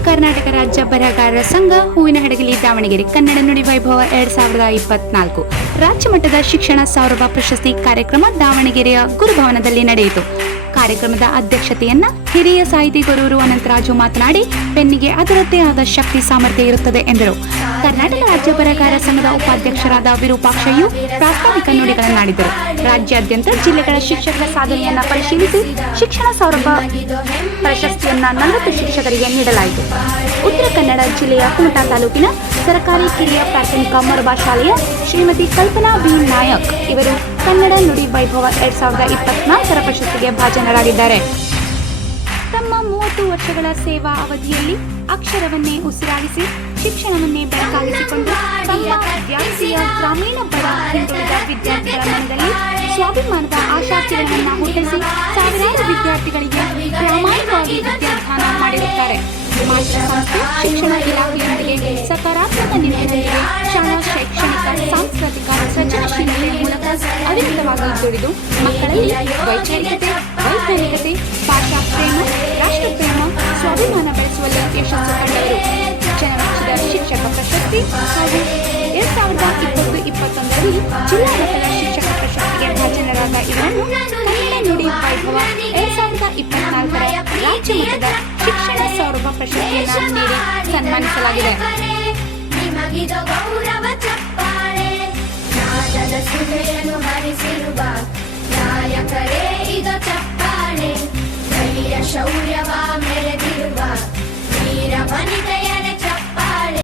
ಕರ್ನಾಟಕ ರಾಜ್ಯ ಬರಹಗಾರರ ಸಂಘ ಹೂವಿನ ಹಡಗಲಿ ದಾವಣಗೆರೆ ಕನ್ನಡ ನುಡಿ ವೈಭವ ಎರಡ್ ಸಾವಿರದ ಇಪ್ಪತ್ನಾಲ್ಕು. ರಾಜ್ಯ ಮಟ್ಟದ ಶಿಕ್ಷಣ ಸೌರಭ ಪ್ರಶಸ್ತಿ ಕಾರ್ಯಕ್ರಮ ದಾವಣಗೆರೆಯ ಗುರುಭವನದಲ್ಲಿ ನಡೆಯಿತು. ಕಾರ್ಯಕ್ರಮದ ಅಧ್ಯಕ್ಷತೆಯನ್ನ ಹಿರಿಯ ಸಾಹಿತಿ ಗುರೂರು ಅನಂತರಾಜು ಮಾತನಾಡಿ, ಪೆನ್ನಿಗೆ ಅದರದ್ದೇ ಆದ ಶಕ್ತಿ ಸಾಮರ್ಥ್ಯ ಇರುತ್ತದೆ ಎಂದರು. ಕರ್ನಾಟಕ ರಾಜ್ಯ ಬರಹಗಾರ ಸಂಘದ ಉಪಾಧ್ಯಕ್ಷರಾದ ವಿರೂಪಾಕ್ಷಯ್ಯು ಪ್ರಾಸ್ತಾವಿಕ ನುಡಿಗಳನ್ನಾಡಿದರು ರಾಜ್ಯಾದ್ಯಂತ ಜಿಲ್ಲೆಗಳ ಶಿಕ್ಷಕರ ಸಾಧನೆಯನ್ನ ಪರಿಶೀಲಿಸಿ ಶಿಕ್ಷಣ ಸೌರಭ ಪ್ರಶಸ್ತಿಯನ್ನ ನಲವತ್ತು ಶಿಕ್ಷಕರಿಗೆ ನೀಡಲಾಯಿತು. ಉತ್ತರ ಕನ್ನಡ ಜಿಲ್ಲೆಯ ಕುಮಟಾ ತಾಲೂಕಿನ ಸರ್ಕಾರಿ ಕಿರಿಯ ಪ್ರಾಥಮಿಕ ಮೊರಬಾ ಶಾಲೆಯ ಶ್ರೀಮತಿ ಕಲ್ಪನಾ ಬಿ. ನಾಯಕ್ ಇವರು ಕನ್ನಡ ನುಡಿ ವೈಭವ ಎರಡ್ ಸಾವಿರದ ಇಪ್ಪತ್ನಾಲ್ಕರ ಪ್ರಶಸ್ತಿಗೆ ಭಾಜನರಾಗಿದ್ದಾರೆ. ತಮ್ಮ ಮೂವತ್ತು ವರ್ಷಗಳ ಸೇವಾ ಅವಧಿಯಲ್ಲಿ ಅಕ್ಷರವನ್ನೇ ಉಸಿರಾಗಿಸಿ ಶಿಕ್ಷಣವನ್ನೇ ಬೆಳಕಾಗಿಸಿಕೊಂಡು ತಮ್ಮ ವ್ಯಾಪ್ತಿಯ ಗ್ರಾಮೀಣ ಬಡ ಹಿಂದುಳಿದ ವಿದ್ಯಾರ್ಥಿಗಳ ಮನದಲ್ಲಿ ಸ್ವಾಭಿಮಾನದ ಆಶಾಚರಣೆಯನ್ನು ಹುಟ್ಟಿಸಿ ಸಾವಿರಾರು ವಿದ್ಯಾರ್ಥಿಗಳಿಗೆ ಪ್ರಾಮಾಣಿಕವಾಗಿ ವಿದ್ಯಾದಾನ ಮಾಡಿರುತ್ತಾರೆ. ಸಂಸ್ಥೆ ಶಿಕ್ಷಣ ಇಲಾಖೆಯೊಂದಿಗೆ ಸಕಾರಾತ್ಮಕ ನಿಟ್ಟಿನೊಂದಿಗೆ ಶಾಲಾ ಶೈಕ್ಷಣಿಕ, ಸಾಂಸ್ಕೃತಿಕ ಸೃಜನಶೀಲತೆ ಮೂಲಕ ಅವಿರತವಾಗಿ ದುಡಿದು ಮಕ್ಕಳಲ್ಲಿ ವೈಚಾರಿಕತೆ, ವೈಜ್ಞಾನಿಕತೆ ಭಾಷಾ ಪ್ರೇಮ ರಾಷ್ಟ್ರ ಪ್ರೇಮ ಸ್ವಾಭಿಮಾನ ಬೆಳೆಸುವಲ್ಲಿ ಯಶಸ್ಸು ಕಂಡವರು ಜನಮೆಚ್ಚಿದ ಶಿಕ್ಷಕ ಪ್ರಶಸ್ತಿ ಹಾಗೂ ಎರಡ್ ಸಾವಿರದ ಇಪ್ಪತ್ತು ಇಪ್ಪತ್ತೊಂದರಲ್ಲಿ ಜಿಲ್ಲಾ ಮಟ್ಟದ ಶಿಕ್ಷಕ ಪ್ರಶಸ್ತಿಗೆ ಭಾಜನರಾದ ಇವರನ್ನು ಕನ್ನಡ ನುಡಿ ವೈಭವ ಎರಡ್ ಸಾವಿರದ ಇಪ್ಪತ್ನಾಲ್ಕರ ರಾಜ್ಯ ಮಟ್ಟದ ಪ್ರಶಸ್ತಿಯನ್ನು ನೀಡಿ ಸನ್ಮಾನಿಸಲಾಗಿದೆ.